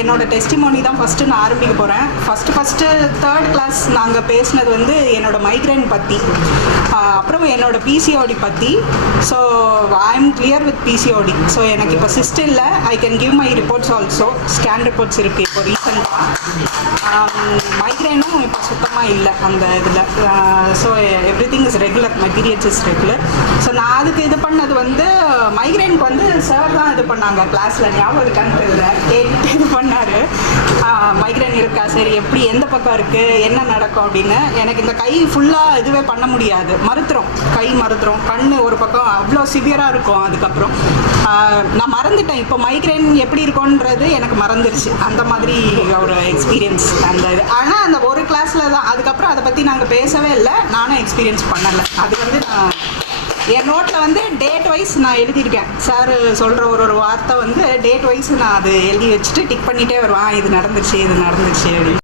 என்னோட டெஸ்டிமோனி தான் ஃபஸ்ட்டு நான் ஆரம்பிக்க போகிறேன் ஃபஸ்ட்டு ஃபஸ்ட்டு தேர்ட் கிளாஸ் நாங்கள் பேசினது வந்து என்னோட மைக்ரைன் பற்றி அப்புறம் என்னோட பிசிஓடி பற்றி so I am clear with PCOD so எனக்கு இப்போ சிஸ்ட் இல்லை. I can give my reports also scan reports இருக்குது இப்போ ரீசெண்டாக மைக்ரைனும் இப்போ சுத்தமாக இல்லை அந்த இதில். So everything is regular my periods is regular so நான் அதுக்கு இது பண்ணது வந்து மைக்ரைனுக்கு வந்து சார் தான் இது பண்ணாங்க கிளாஸில் ஞாபகம் இருக்கான்னு தெரியல. கேட்டு மைக்ரைன் இருக்கா? சரி எப்படி எந்த பக்கம் இருக்குது என்ன நடக்கும் அப்படின்னு எனக்கு இந்த கை ஃபுல்லாக இதுவே பண்ண முடியாது. மறுத்துறோம் கை மறுத்துறோம் கண் ஒரு பக்கம் அவ்வளோ சிவியராக இருக்கும் அதுக்கப்புறம். நான் மறந்துட்டேன். இப்போ மைக்ரைன் எப்படி இருக்கும்ன்றது எனக்கு மறந்துருச்சு. அந்த மாதிரி ஒரு எக்ஸ்பீரியன்ஸ் அந்த இது. ஆனால் அந்த ஒரு கிளாஸில் தான். அதுக்கப்புறம் அதை பற்றி நாங்கள் பேசவே இல்லை. நானும் எக்ஸ்பீரியன்ஸ் பண்ணலை. அது வந்து நான் என் நோட்டில் வந்து டேட் வைஸ் நான் எழுதியிருக்கேன். சார் சொல்கிற ஒரு ஒரு வார்த்தை வந்து டேட் வைஸ் நான் அது எழுதி வச்சுட்டு டிக் பண்ணிகிட்டே வருவான். இது நடந்துச்சு இது நடந்துச்சு அப்படின்னு.